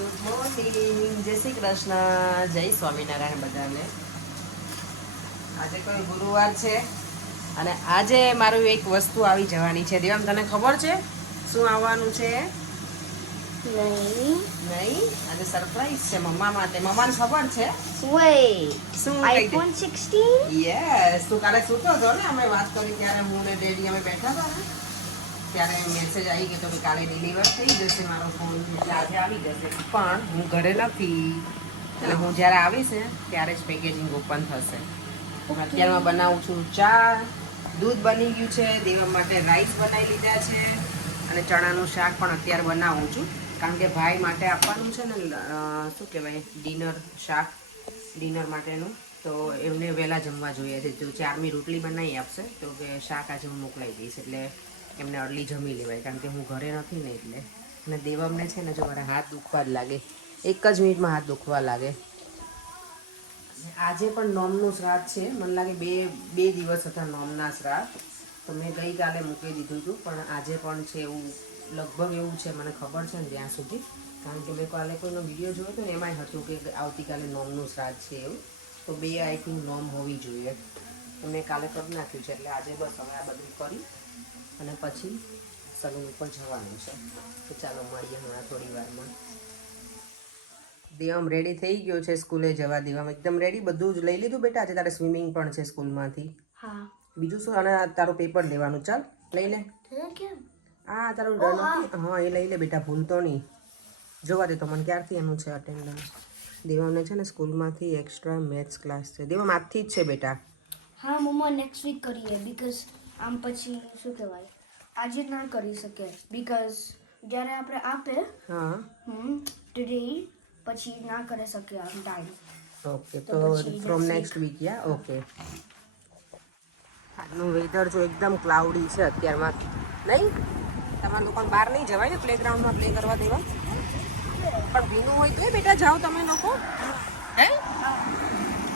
Good morning, જય શ્રી કૃષ્ણ, જય સ્વામિનારાયણ બધાને. આજે કોઈ ગુરુવાર છે અને આજે મારું એક વસ્તુ આવી જવાની છે. દેવામ, તને ખબર છે શું આવવાનું છે? નહીં, આજે સરપ્રાઈઝ છે મમ્મા માટે. મમ્માને ખબર છે. શું iPhone 16? યસ, તું કાલે સૂતો હતો ને, અમે વાત કરી ત્યારે હું ને ડેડી અમે બેઠા હતા ને ત્યારે મેસેજ આવી ગયો તો કે કાલે ડિલિવર થઈ જશે મારો ફોન, એટલે આજે આવી જશે. પણ હું ઘરે નથી, એટલે હું જ્યારે આવીશ ને ત્યારે જ પેકેજિંગ ઓપન થશે. અત્યારમાં બનાવું છું ચા, દૂધ બની ગયું છે, દેવા માટે રાઈસ બનાવી લીધા છે અને ચણાનું શાક પણ અત્યારે બનાવું છું, કારણ કે ભાઈ માટે આપવાનું છે ને શું કહેવાય ડિનર માટેનું. તો એમને વહેલા જમવા જોઈએ છે. જો 4મી રોટલી બનાવી આપશે તો કે શાક આજે હું મોકલાવી દઈશ, એટલે એમને અર્લી જમી લેવાય, કારણ કે હું ઘરે નથી ને એટલે. અને દેવમને છે ને જો મારા હાથ દુખવા જ લાગે, એક જ મિનિટમાં હાથ દુખવા લાગે. આજે પણ નોમનું શ્રાદ્ધ છે, મને લાગે બે દિવસ હતા નોમના શ્રાદ્ધ, તો મેં ગઈકાલે મૂકી દીધું હતું, પણ આજે પણ છે એવું લગભગ એવું છે, મને ખબર છે ને ત્યાં સુધી, કારણ કે મેં કાલે કોઈનો વિડીયો જોયો હતો ને એમાંય હતું કે આવતીકાલે નોમનું શ્રાદ્ધ છે એવું, તો આઈ થિંક નોમ હોવી જોઈએ. તો મેં કાલે કરી નાખ્યું છે, એટલે આજે બસ હવે આ બધું કરી અને પછી સલૂન ઉપર જવાનું છે. તો ચાલો મળીએ હમણાં થોડી વારમાં. દેવમ રેડી થઈ ગયો છે સ્કૂલે જવા. દેવમ એકદમ રેડી, બધું જ લઈ લીધું બેટા? આજે તારે સ્વિમિંગ પણ છે સ્કૂલમાંથી. હા. બીજું શું? અને તારું પેપર દેવાનું, ચાલ લઈ લે. હા તારું હા એ લઈ લે બેટા, ભૂલતો નહીં. જોવા દે તો મને ક્યારથી એનું છે અટેન્ડન્સ. દેવામને છે ને સ્કૂલમાંથી એક્સ્ટ્રા મેથ્સ ક્લાસ છે. દેવમ આજથી જ છે બેટા. હા મમ્મા, નેક્સ્ટ વીક કરીએ, બીકોઝ આમ પછી શું કહેવાય, આજે ના કરી શકે, બીકોઝ જ્યારે આપણે આપે હા ટુડે પછી ના કરી શકે આમ ટાઈમ. ઓકે, તો from next week. Yeah okay. આજનું વેધર જો એકદમ ક્લાઉડી છે અત્યારમાં. નહીં, તમારા લોકોને બહાર નહીં જવાય ને પ્લેગ્રાઉન્ડમાં પ્લે કરવા દેવા? પણ ભીનું હોય તો બેટા જાઓ તમે લોકો. હે,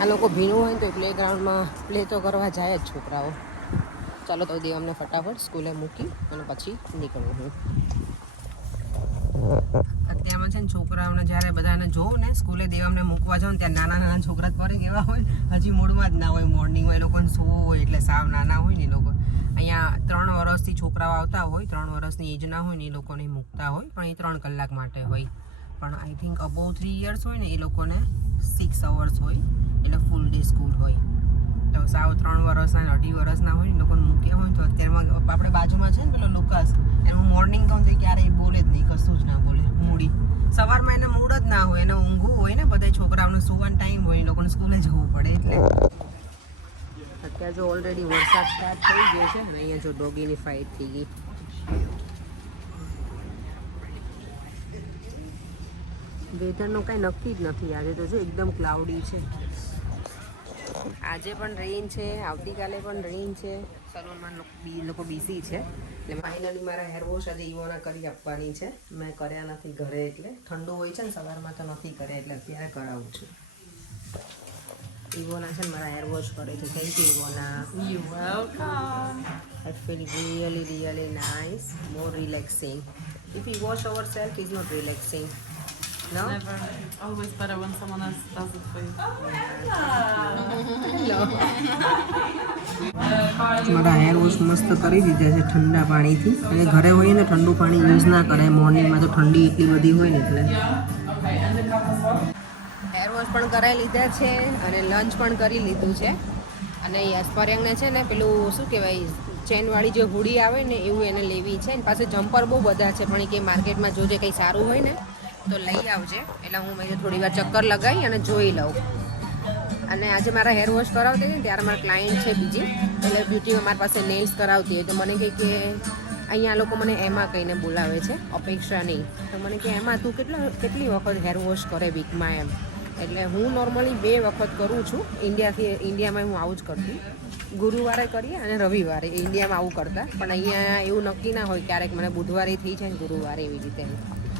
આ લોકો ભીનું હોય ને તો પ્લેગ્રાઉન્ડમાં પ્લે તો કરવા જાય જ છોકરાઓ. ચાલો તો દે અમને ફટાફટ સ્કૂલે મૂકી અને પછી નીકળવું. હું અત્યારમાં છે ને છોકરાઓને જ્યારે બધાને જોઉં ને સ્કૂલે દેવામને મૂકવા જાઉં ને ત્યાં નાના છોકરા ફરે કેવા હોય, હજી મૂડમાં જ ના હોય, મોર્નિંગ હોય, એ લોકોને સૂવું હોય, એટલે સાવ નાના હોય ને એ લોકો. અહીંયા 3 વર્ષથી છોકરાઓ આવતા હોય, 3 વર્ષની એજના હોય ને એ લોકોને મૂકતા હોય, પણ એ 3 કલાક માટે હોય. પણ આઈ થિંક અબોવ 3 યર્સ હોય ને એ લોકોને 6 અવર્સ હોય, એટલે ફૂલ ડે સ્કૂલ હોય. તો સાવ 3 વર્ષના 2.5 વર્ષના હોય ને એ લોકોને મૂક્યા હોય તો અત્યારમાં આપણે બાજુમાં છે ને પેલો લુકાસ, એનું મોર્નિંગ કહું તો ક્યારેય બોલે જ નહીં, કશું જ ના બોલે. મૂડી સવારમાં એને મૂડ જ ના હોય, એને ઊંઘવું હોય ને, બધા છોકરાઓને સુવાનો ટાઈમ હોય, એ લોકોને સ્કૂલે જવું પડે એટલે. અત્યારે જો ઓલરેડી વરસાદ સ્ટાર્ટ થઈ ગયો છે અને અહીંયા જો ડોગીની ફાઇટ થઈ ગઈ. વેધરનું કાંઈ નક્કી જ નથી. આજે તો જો એકદમ ક્લાઉડી છે. આજે પણ રેઇન છે, આવતીકાલે પણ રેઇન છે. સલૂનમાં લોકો બિઝી છે, એટલે ફાઇનલી મારા હેર વોશ આજે ઈવોના કરી આપવાની છે. મેં કર્યા નથી ઘરે, એટલે ઠંડુ હોય છે ને સવારમાં તો નથી કર્યા, એટલે અત્યારે કરાવું છું. ઈવોના છે ને મારા હેર વોશ કરે છે. Thank you Ivona. You're welcome. I feel really nice, more relaxing. If we wash ourselves, it's not relaxing. No? Never. Always better when someone else does it for you. મારા hair wash મસ્ત કરી દીધા છે ઠંડા પાણીથી. અને ઘરે હોય ને ઠંડુ પાણી યુઝ ના કરાય, મોર્નિંગમાં તો ઠંડી એટલી બધી હોય ને એટલે. હેર વોશ પણ કરાવી લીધા છે અને લંચ પણ કરી લીધું છે. અને યશપર્યંગને છે ને પેલું શું કહેવાય, ચેનવાળી જે હુડી આવે ને એવું એને લેવી છે. એની પાસે જમ્પર બહુ બધા છે, પણ એ કે માર્કેટમાં જોજે કંઈ સારું હોય ને તો લઈ આવજે. એટલે હું મેં થોડી વાર ચક્કર લગાવી અને જોઈ લઉં. અને આજે મારા હેર વોશ કરાવતી હતી ને ત્યારે મારા ક્લાયન્ટ છે બીજી, એટલે બ્યુટીમાં મારી પાસે નેલ્સ કરાવતી હોય, તો મને કહે કે અહીંયા લોકો મને એમાં કહીને બોલાવે છે, અપેક્ષા નહીં. તો મને કે એમાં તું કેટલી વખત હેર વોશ કરે વીકમાં એમ? એટલે હું નોર્મલી 2 વખત કરું છું. ઇન્ડિયામાં હું આવું જ કરતી, ગુરુવારે કરીએ અને રવિવારે. ઇન્ડિયામાં આવું કરતા, પણ અહીંયા એવું નક્કી ના હોય, ક્યારેક મને બુધવારે થઈ જાય ને ગુરુવારે, એવી રીતે.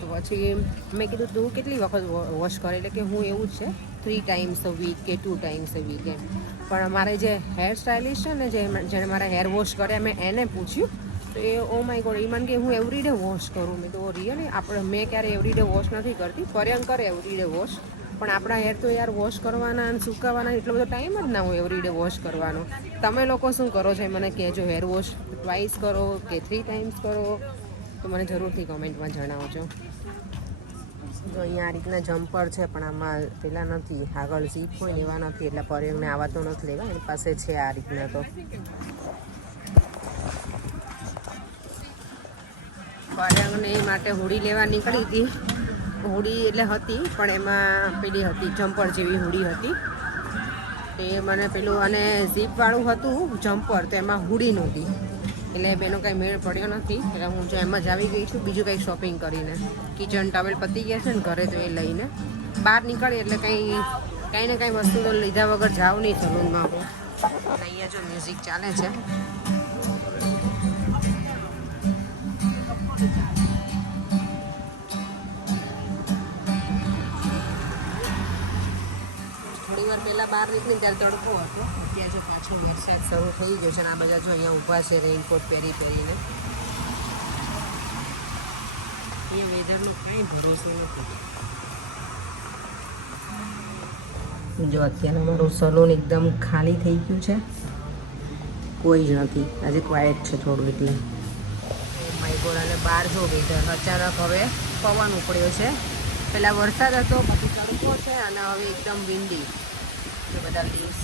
તો પછી મેં કીધું તું કેટલી વખત વોશ કરે? એટલે કે હું એવું જ છે 3 times a week કે 2 times a week એમ. પણ મારે જે હેર સ્ટાઇલિસ્ટ છે ને, જેણે મારા હેર વોશ કર્યા, મેં એને પૂછ્યું તો એ ઓ માય ગોડ, એ મને કે હું એવરીડે વોશ કરું. મેં તો રિયલી મેં ક્યારે એવરીડે વોશ નથી કરતી. પર્યંક કરે એવરીડે વોશ, પણ આપણા હેર તો યાર વોશ કરવાના અને સુકાવવાના એટલો બધો ટાઈમ જ ના હોય એવરીડે વોશ કરવાનો. તમે લોકો શું કરો છો એ મને કહેજો. હેર વોશ ટ્વાઇસ કરો કે 3 ટાઈમ્સ કરો, તો મને જરૂરથી કમેન્ટમાં જણાવજો. તો અહીંયા આ રીતના જમ્પર છે, પણ આમાં પેલા નથી, આગળ ઝીપ હોય ને એવા નથી, એટલે પર્યંકને આવા તો નથી લેવા. એની પાસે છે આ રીતના. તો પર્યંકને એ માટે હુડી લેવા નીકળી હતી. હુડી એટલે હતી, પણ એમાં પેલી હતી જમ્પર જેવી હુડી હતી. એ મને પેલું અને ઝીપવાળું હતું જમ્પર, તો એમાં હુડી નહોતી, એટલે બેનો કાંઈ મેળ પડ્યો નથી. એટલે હું જો એમ જ આવી ગઈ છું બીજું કંઈક શોપિંગ કરીને. કિચન ટાવેલ પતી ગયા છે ને ઘરે, તો એ લઈને બહાર નીકળી. એટલે કાંઈ ને કાંઈ વસ્તુ તો લીધા વગર જાઉં નહીં સલૂનમાં હું. અહીંયા જો મ્યુઝિક ચાલે છે. થોડી વાર પહેલાં બહાર નીકળી ત્યારે તડકો હતો. અત્યારે જો પાછો વરસાદ શરૂ થઈ ગયો છે, અને આ બધા જો અહીંયા ઊભા છે રેઇનકોટ પહેરીને. એ વેધરનો કાંઈ ભરોસો નથી. જો અત્યારે અમારું સલૂન એકદમ ખાલી થઈ ગયું છે, કોઈ જ નથી. આજે ક્વાયટ છે થોડું, એટલે માય ગોડ. અને બહાર જો વેધર અચાનક હવે પવન ઉપડ્યો છે. પહેલાં વરસાદ હતો, પછી તડકો છે, અને હવે એકદમ વિન્ડી. બધા લીવ્સ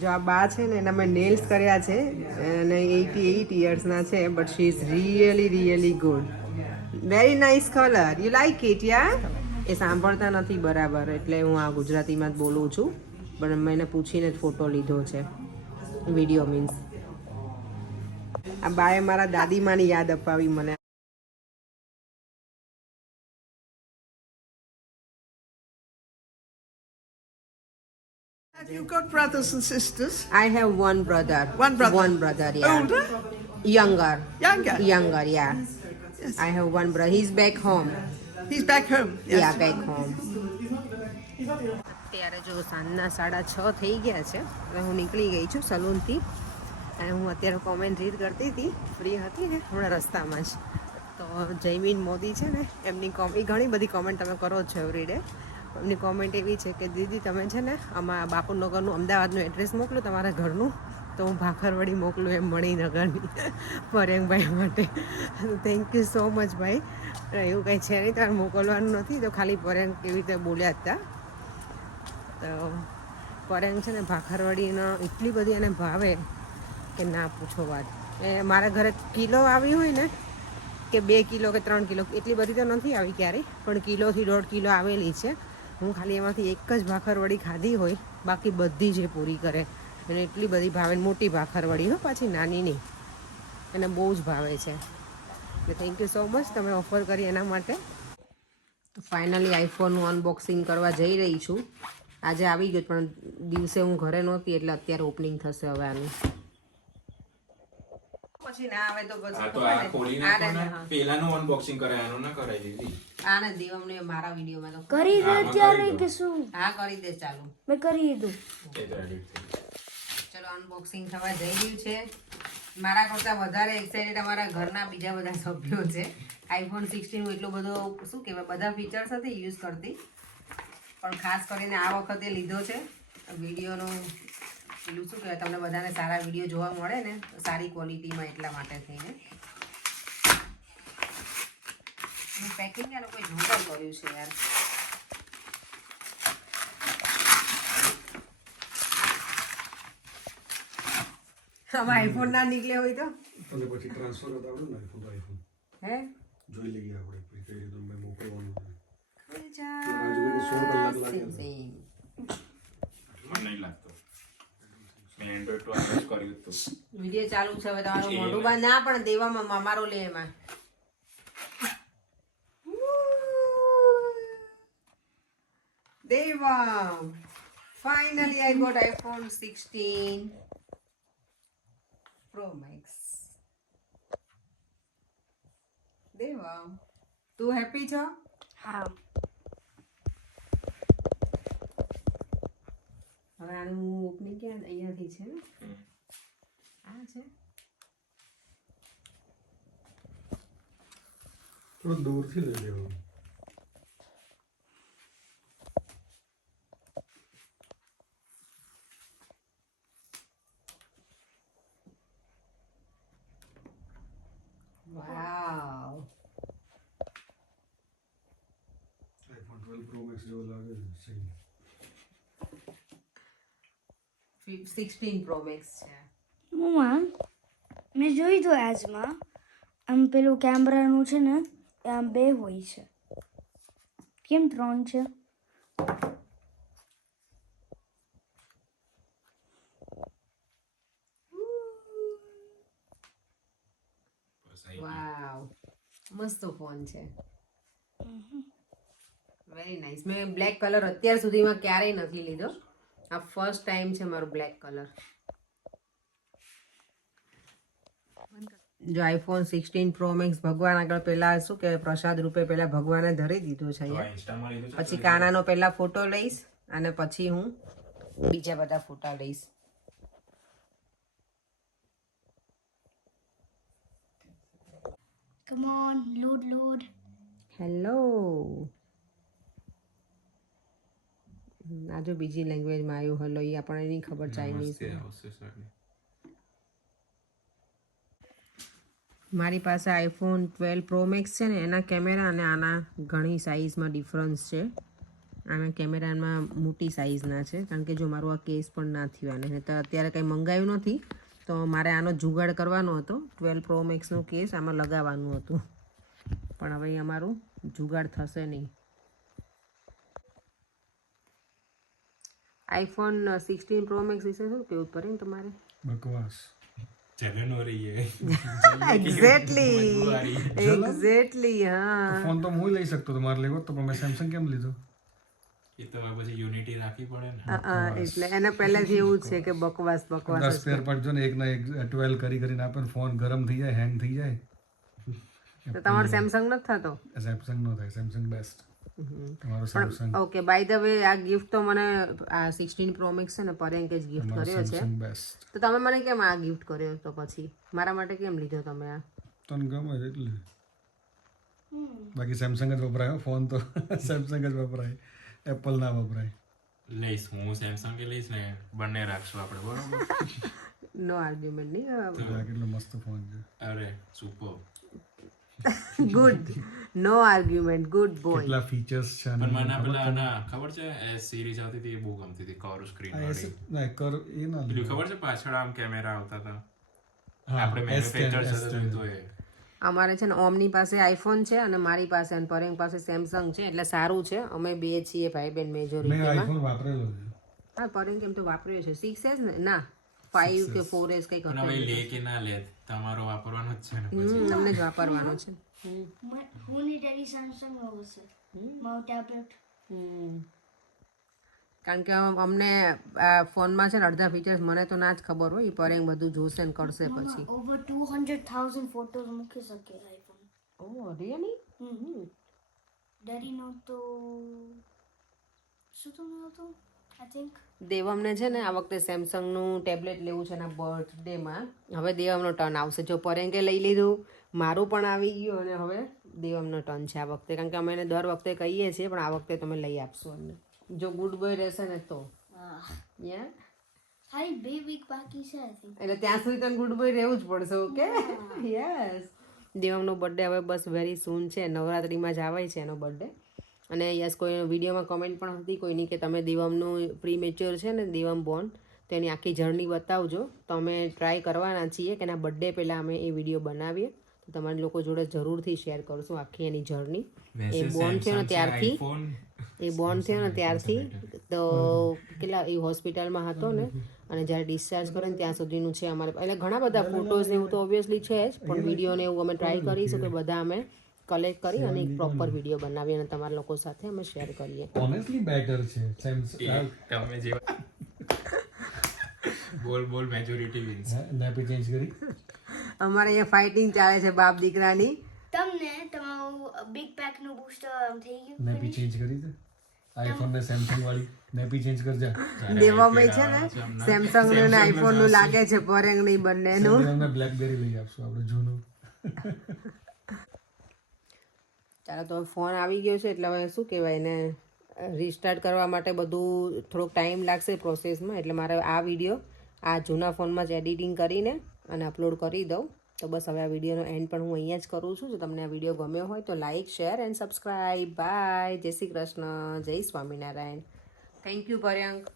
જો આ બા છે ને, એના મેં નેલ્સ કર્યા છે, અને 88 યર્સના છે, but she is really good. Very nice colour. You like it? Yeah. એ સાંભળતા નથી બરાબર, એટલે હું આ ગુજરાતીમાં જ બોલું છું, પણ મેં એને પૂછીને જ ફોટો લીધો છે, વિડીયો મીન્સ. આ બાએ મારા દાદીમાની યાદ અપાવી મને. Have you got brothers and sisters? I have one brother. One brother? One brother, yeah. Older? Younger. Younger? Younger, yeah. Yes. I have one brother. He's back home. He's back home? Yes. Yeah, back home. અત્યારે જો સાંજના 6:30 થઈ ગયા છે. હવે હું નીકળી ગઈ છું સલૂનથી, અને હું અત્યારે કોમેન્ટ રીડ કરતી હતી. ફ્રી હતી ને હમણાં રસ્તામાં જ. તો જયમીન મોદી છે ને, એમની ઘણી બધી કોમેન્ટ તમે કરો છો એવરીડે. એમની કોમેન્ટ એવી છે કે દીદી તમે છે ને આમાં બાપુનગરનું અમદાવાદનું એડ્રેસ મોકલો તમારા ઘરનું, તો હું ભાખરવડી મોકલું એમ મણિનગરની પર્યંકભાઈ માટે. થેન્ક યુ સો મચ ભાઈ. એવું કંઈ છે નહીં, તમારે મોકલવાનું નથી. તો ખાલી પર્યંક એવી રીતે બોલ્યા હતા. તો પર્યંક છે ને ભાખરવડીનો એટલી બધી એને ભાવે કે ના પૂછો વાત. એ મારા ઘરે કિલો આવી હોય ને, કે 2 કિલો કે 3 કિલો, એટલી બધી તો નથી આવી ક્યારેય, પણ કિલોથી 1.5 કિલો આવેલી છે. હું ખાલી એમાંથી એક જ ભાખરવડી ખાધી હોય, બાકી બધી જ પૂરી કરે. એને એટલી બધી ભાવે. મોટી ભાખરવડી હો, પાછી નાની નહીં. એને બહુ જ ભાવે છે. એટલે થેન્ક યુ સો મચ તમે ઓફર કરી એના માટે. તો ફાઇનલી આઈફોનનું અનબોક્સિંગ કરવા જઈ રહી છું. આજે આવી ગયો, પણ દિવસે હું ઘરે નહોતી, એટલે અત્યારે ઓપનિંગ થશે હવે આનું. પછી ના આવે તો પછી આ તો આ ખોલી નાખો ને, પેલાનું અનબોક્સિંગ કરાય, આનું ના કરાય દીદી. આને દેવમને મારા વિડીયોમાં તો કરી દે ત્યારે કે શું? હા કરી દે. ચાલુ મેં કરી દીધું. એ તો edit થઈ ગયું. ચલો અનબોક્સિંગ થવા જઈ રહ્યું છે. મારા કરતાં વધારે એક્સાઇટેડ અમારા ઘરના બીજા બધા સભ્યો છે. આઈફોન 16 હું એટલો બધો શું કહેવાય બધા ફીચર્સ નથી યુઝ કરતી, પણ ખાસ કરીને આ વખતે લીધો છે. વિડીયોનું પેલું શું કહેવાય, તમને બધાને સારા વિડીયો જોવા મળે ને સારી ક્વોલિટીમાં, એટલા માટે થઈને. પેકિંગ આ લોકોએ જોરદાર કર્યું છે યાર. આમાં આઈફોન ના નીકળે હોય તો અને પછી ટ્રાન્સફર જ આવડે ને આઈફોન તો આઈફોન હે જોઈ લઈએ આપણે પછી કઈ રીતે મેં મોકલવાનું છે. મને નહીં લાગતો. મેં Android તો આ જ કર્યું હતું. વિડીયો ચાલુ છે હવે તમારું મોઢું બંધ ના પણ દેવામાં મામારો લે એમાં. દેવા finally I got iPhone 16 Pro Max. દેવા તું હેપી છો? હા. હવે હવે આનું ઓપનિંગ ક્યાં અહીંયાથી છે ને આ છે થોડું દૂરથી લઈ લેવાનું. વાવ iPhone 12 Pro Max જેવો લાગે છે same. 16 Pro Max છે મમ્મા મેં જોઈ તો આજમાં આમ પેલું કેમેરાનું છે ને એ આમ 2 હોય છે કેમ 3 છે વાવ મસ્ત ફોન છે વેરી નાઇસ મેં બ્લેક કલર અત્યાર સુધીમાં ક્યારેય નથી લીધો આ ફર્સ્ટ ટાઈમ છે મારો બ્લેક કલર જો આઈફોન 16 પ્રો મેક્સ ભગવાન આગળ પહેલા શું કે પ્રસાદ રૂપે પહેલા ભગવાને ધરી દીધું છે અહીંયા. ઇન્સ્ટામાં લીધું છે પછી કાનાનો પહેલા ફોટો લઈશ અને પછી હું બીજા બધા ફોટા લઈશ. કમ ઓન લોડ હેલો આ જો બીજી લેંગ્વેજમાં આવ્યું હલો એ આપણને નહીં ખબર ચાઇનીઝ મારી પાસે આઈફોન 12 પ્રો મેક્સ છે ને એના કેમેરા અને આના ઘણી સાઇઝમાં ડિફરન્સ છે આના કેમેરામાં મોટી સાઇઝના છે કારણ કે જો મારું આ કેસ પણ ના થયું આને તો અત્યારે કંઈ મંગાવ્યું નથી તો મારે આનો જુગાડ કરવાનો હતો 12 પ્રો મેક્સનો કેસ આમાં લગાવવાનું હતું પણ હવે અમારું જુગાડ થશે નહીં. આઈફોન 16 પ્રો મેક્સ વિશે શું કેવું પડે ને તમારે? બકવાસ. ચलन हो रही है એક્ઝેક્ટલી હા ફોન તો હું લઈ શકતો હતો મારે લેવો તો પણ મેં સેમસંગ કેમ લીધો? એ તો પછી યુનિટી રાખવી પડે ને. એટલે એને પહેલેથી એવું જ છે કે બકવાસ 10 સ્પેર પાર્ટ જો ને એક ના એક 12 કરીને આપે ને ફોન ગરમ થઈ જાય હેંગ થઈ જાય. તો તમારો સેમસંગ નથી થતો? સેમસંગ નો થાય સેમસંગ બેસ્ટ. તમારો Samsung okay bye the way આ ગિફ્ટ તો મને આ 16 પ્રો મેક્સ છે ને પરેંકે જ ગિફ્ટ કર્યો છે સેમસંગ બેસ્ટ. તો તમે મને કેમ આ ગિફ્ટ કર્યો તો પછી મારા માટે કેમ લીધો તમે આ? તને ગમે છે એટલે બાકી સેમસંગ જ વપરાય ફોન તો સેમસંગ જ વપરાય એપલ ના વપરાય. લઈશ હું સેમસંગ કે લઈશ ને બંને રાખશું આપણે બરોબર. નો આર્ગ્યુમેન્ટ નહીં. કેટલો મસ્ત ફોન છે. અરે સુપર. ગુડ નો આર્ગ્યુમેન્ટ ગુડ બોય. કેટલા ફીચર્સ છે અને પણ મને પેલા ના ખબર છે એસ સિરીઝ આવતી હતી એ બહુ ગમતી હતી કર્વ સ્ક્રીન વાળી. ના કર એ ના પેલું ખબર છે પાછળ આમ કેમેરા આવતા હતા હા આપણે મેન્યુફેક્ચર સાથે જોઈતો એ. અમારે છે ને ઓમની પાસે આઈફોન છે અને મારી પાસે અને પરેંગ પાસે સેમસંગ છે એટલે સારું છે અમે બે છીએ ભાઈ બેન મેં મેજોરિટીમાં. આઈફોન વાપરેલો છે. હા પરેંગ એમ તો વાપર્યો છે 6s ને ના 5 કે 4s કંઈક પણ હતો. હવે લે કે ના લે તમારો વાપરવાનો જ છે ને પછી. તમને જ વાપરવાનો છે. હું ની ડેડી સેમસંગ નો હશે મારો ટેબ્લેટ કારણ કે અમને આ ફોનમાં છે ને અડધા ફીચર્સ મને તો ના જ ખબર હોય એ પરેંગ બધું જોશે ને કરશે પછી. ઓવર 200,000 ફોટોઝ મૂકી શકે આઈફોન. ઓહ રિયલી? ડેડી નો તો શું તો નહોતો આઈ થિંક દેવમને છે ને આ વખતે સેમસંગનું ટેબ્લેટ લેવું છે એના બર્થડેમાં. હવે દેવમનો ટર્ન આવશે. જો પરેંગે લઈ લીધું મારું પણ આવી ગયું અને હવે દેવમનો ટર્ન છે આ વખતે કારણ કે અમે એને દર વખતે કહીએ છીએ પણ આ વખતે તમે લઈ આપશો અમને જો ગુડ બોય રહેશે ને તો. યા ખાલી 2 વીક બાકી છે આઈ થિંક. એટલે ત્યાં સુધી તને ગુડ બોય રહેવું જ પડશે. Okay yes. દેવમનો બર્થડે હવે બસ વેરી સૂન છે નવરાત્રિમાં જ આવે છે એનો બર્થડે અને યસ કોઈ વિડીયોમાં કમેન્ટ પણ હતી કોઈની કે તમે દેવમનું પ્રી મેચ્યોર છે ને દેવમ બોર્ન તો એની આખી જર્ની બતાવજો તો અમે ટ્રાય કરવાના છીએ કે એના બર્થડે પહેલાં અમે એ વિડીયો બનાવીએ તો તમારા લોકો જોડે જરૂરથી શેર કરશું આખી એની જર્ની. એ બોર્ન થયો ને ત્યારથી તો કેટલા એ હોસ્પિટલમાં હતો ને અને જ્યારે ડિસ્ચાર્જ કરે ને ત્યાં સુધીનું છે અમારે એટલે ઘણા બધા ફોટોઝ ને એવું તો ઓબ્વિયસલી છે જ પણ વિડીયો ને એવું અમે ટ્રાય કરીશું કે બધા અમે કલેક્ટ કરી અને એક પ્રોપર વિડીયો બનાવીએ અને તમારા લોકો સાથે અમે શેર કરીએ. ઓનેસ્ટલી બેટર છે સેમસંગ. તમે જે બોલ મેજોરિટી વિન્સ. નેપી ચેન્જ કરી અમારે અહીંયા ફાઇટિંગ ચાલે છે બાપ દીકરાની. તમને તમારું બિગ પેક નું બૂસ્ટર થઈ ગયું નેપી ચેન્જ કરી છે આઈફોન ને સેમસંગ વાળી નેપી ચેન્જ કરજા દેવામાં છે ને સેમસંગ નું ને આઈફોન નું લાગે છે પરેંગ નહીં બંનેનું અમને બ્લેકબેરી લઈ આપશું આપણે જૂનું ચાલો તો ફોન આવી ગયો છે એટલે હવે શું કહેવાય એને રિસ્ટાર્ટ કરવા માટે બધું થોડોક ટાઈમ લાગશે પ્રોસેસમાં એટલે મારે આ વિડીયો આ જૂના ફોનમાં જ એડિટિંગ કરીને અને અપલોડ કરી દઉં તો બસ હવે આ વિડીયોનો એન્ડ પણ હું અહીંયા જ કરું છું જો તમને આ વિડીયો ગમ્યો હોય તો like share and subscribe bye જય શ્રી કૃષ્ણ જય Swaminarayan thank you Paryank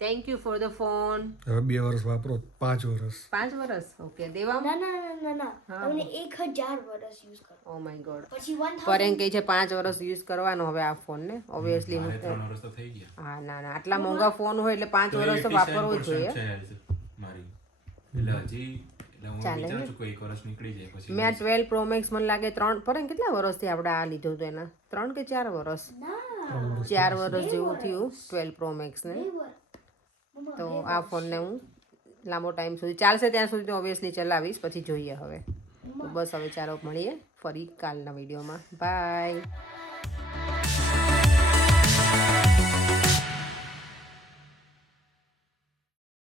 thank you for the phone હવે 2 વર્ષ વાપરો 5 વર્ષ 5 વર્ષ ઓકે દેવા ના તમને 1000 વર્ષ યુઝ કરો ઓ માય ગોડ પછી 1000 પરેંગ કહે છે 5 વર્ષ યુઝ કરવાનો હવે આ ફોનને ઓબ્વિયસલી મારે 3 વર્ષ તો થઈ ગયા હા ના આટલા મોંઘા ફોન હોય એટલે 5 વર્ષ તો વાપરવો જ જોઈએ છે મારી એટલે હજી એટલે હું વિચારું છું કોઈ 1 વર્ષ નીકળી જાય પછી મેં 12 પ્રો મેક્સ મને લાગે 3 પરેંગ કેટલા વર્ષથી આપણે આ લીધું હતું એના 3 કે 4 વર્ષ 4 વર્ષ જેવું થયું 12 પ્રો મેક્સ ને તો આ ફોનને હું લાંબો ટાઈમ સુધી ચાલશે ત્યાં સુધી તો ઓબ્વિયસલી ચલાવીશ પછી જોઈએ હવે તો બસ હવે ચાલો મળીએ ફરી કાલના વિડીયોમાં બાય